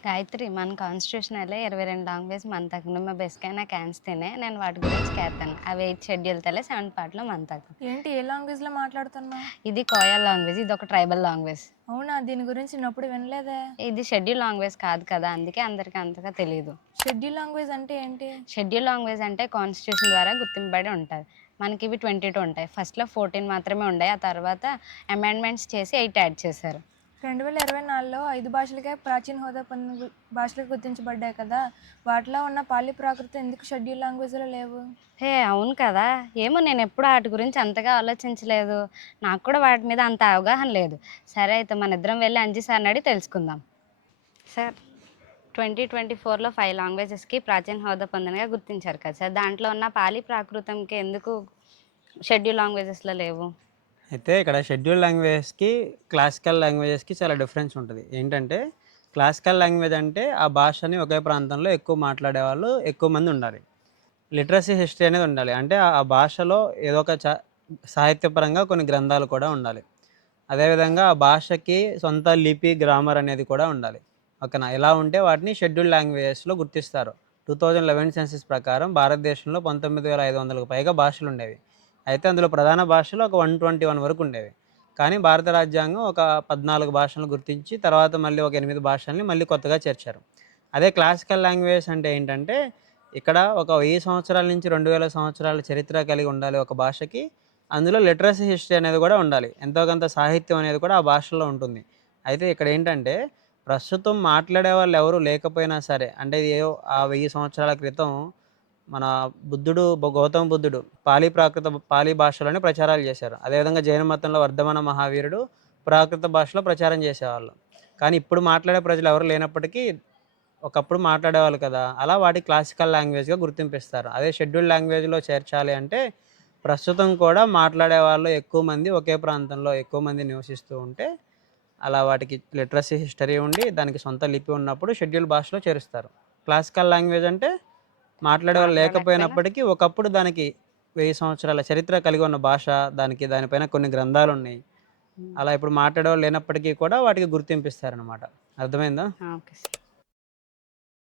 गायत्री मन constitution అಲ್ಲೇ 22 language మంతకు ನಿಮ್ಮ ಬೆಸ್ಕೈನ ಕ್ಯಾನ್ಸ್ತೇನೆ నేను వాటి గురించి ಕೇಳ್ತಾను అవి 8 షెడ్యూల్ తలే 7 పార్ట్లో మంతకు ఏంటి ఏ లాంగ్వేజ్లో మాట్లాడుతున్నావు? ఇది కోయా లాంగ్వేజ్ ఇది ఒక ట్రైబల్ లాంగ్వేజ్ అవునా, దీని గురించి నేనప్పుడు వినలేదే. ఇది షెడ్యూల్ లాంగ్వేజ్ కాదు కదా అందుకే అందరికీ అంతగా తెలియదు షెడ్యూల్ లాంగ్వేజ్ అంటే ఏంటి? షెడ్యూల్ లాంగ్వేజ్ అంటే కాన్స్టిట్యూషన్ ద్వారా గుర్తింపబడి ఉంటుంది మనకి ఇవి 22 ఉంటాయి ఫస్ట్లో 14 మాత్రమే ఉన్నాయి ఆ తర్వాత అమెండ్మెంట్స్ చేసి 8 యాడ్ చేశారు 2024లో 5 భాషలకే ప్రాచీన హోదా పొందిన భాషలకు గుర్తించబడ్డాయి కదా, వాటిలో ఉన్న పాలి ప్రాకృతం ఎందుకు షెడ్యూల్ లాంగ్వేజ్లో లేవు? హే అవును కదా ఏమో నేను ఎప్పుడు వాటి గురించి అంతగా ఆలోచించలేదు నాకు కూడా వాటి మీద అంత అవగాహన లేదు సరే అయితే మన ఇద్దరం వెళ్ళి అంజీ సార్ని అడిగి తెలుసుకుందాం సార్ 2024లో 5 లాంగ్వేజెస్కి ప్రాచీన హోదా పొందినగా గుర్తించారు కదా సార్ దాంట్లో ఉన్న పాలి ప్రాకృతంకి ఎందుకు షెడ్యూల్ లాంగ్వేజెస్లో లేవు అయితే ఇక్కడ షెడ్యూల్ లాంగ్వేజెస్కి క్లాసికల్ లాంగ్వేజెస్కి చాలా డిఫరెన్స్ ఉంటుంది. ఏంటంటే క్లాసికల్ లాంగ్వేజ్ అంటే ఆ భాషని ఒకే ప్రాంతంలో ఎక్కువ మాట్లాడే వాళ్ళు ఎక్కువ మంది ఉండాలి. లిటరసీ హిస్టరీ అనేది ఉండాలి. అంటే ఆ భాషలో ఏదో ఒక సాహిత్యపరంగా కొన్ని గ్రంథాలు కూడా ఉండాలి. అదేవిధంగా ఆ భాషకి సొంత లిపి గ్రామర్ అనేది కూడా ఉండాలి. ఓకేనా, ఇలా ఉంటే వాటిని షెడ్యూల్ లాంగ్వేజెస్లో గుర్తిస్తారు. 2011 సెన్సస్ ప్రకారం భారతదేశంలో 19,500కు పైగా భాషలు ఉండేవి. అయితే అందులో ప్రధాన భాషలు ఒక 121 వరకు ఉండేవి. కానీ భారత రాజ్యాంగం ఒక 14 భాషలను గుర్తించి తర్వాత మళ్ళీ ఒక 8 భాషల్ని మళ్ళీ కొత్తగా చేర్చారు. అదే క్లాసికల్ లాంగ్వేజ్ అంటే ఏంటంటే ఇక్కడ ఒక 1000 సంవత్సరాల నుంచి 2000 సంవత్సరాల చరిత్ర కలిగి ఉండాలి ఒక భాషకి. అందులో లిటరసీ హిస్టరీ అనేది కూడా ఉండాలి. ఎంతో కొంత సాహిత్యం అనేది కూడా ఆ భాషలో ఉంటుంది. అయితే ఇక్కడ ఏంటంటే ప్రస్తుతం మాట్లాడే వాళ్ళు ఎవరు లేకపోయినా సరే అంటే ఏవో ఆ 1000 సంవత్సరాల క్రితం మన బుద్ధుడు గౌతమ బుద్ధుడు పాలీ భాషలోనే ప్రచారాలు చేశారు. అదేవిధంగా జైన మతంలో వర్ధమాన మహావీరుడు ప్రాకృత భాషలో ప్రచారం చేసేవాళ్ళు. కానీ ఇప్పుడు మాట్లాడే ప్రజలు ఎవరు లేనప్పటికీ ఒకప్పుడు మాట్లాడేవాళ్ళు కదా, అలా వాటి క్లాసికల్ లాంగ్వేజ్గా గుర్తింపిస్తారు. అదే షెడ్యూల్ లాంగ్వేజ్లో చేర్చాలి అంటే ప్రస్తుతం కూడా మాట్లాడే వాళ్ళు ఎక్కువ మంది ఒకే ప్రాంతంలో ఎక్కువ మంది నివసిస్తూ ఉంటే అలా వాటికి లిటరసీ హిస్టరీ ఉండి దానికి సొంత లిపి ఉన్నప్పుడు షెడ్యూల్ భాషలో చేరుస్తారు. క్లాసికల్ లాంగ్వేజ్ అంటే మాట్లాడేవాళ్ళు మాట్లాడలేకపోయినా లేకపోయినప్పటికీ ఒకప్పుడు దానికి 1000 సంవత్సరాల చరిత్ర కలిగి ఉన్న భాష, దానిపైన కొన్ని గ్రంథాలు ఉన్నాయి. అలా ఇప్పుడు మాట్లాడేవాళ్ళు లేనప్పటికీ కూడా వాటికి గుర్తింపిస్తారనమాట. అర్థమైందా? Okay sir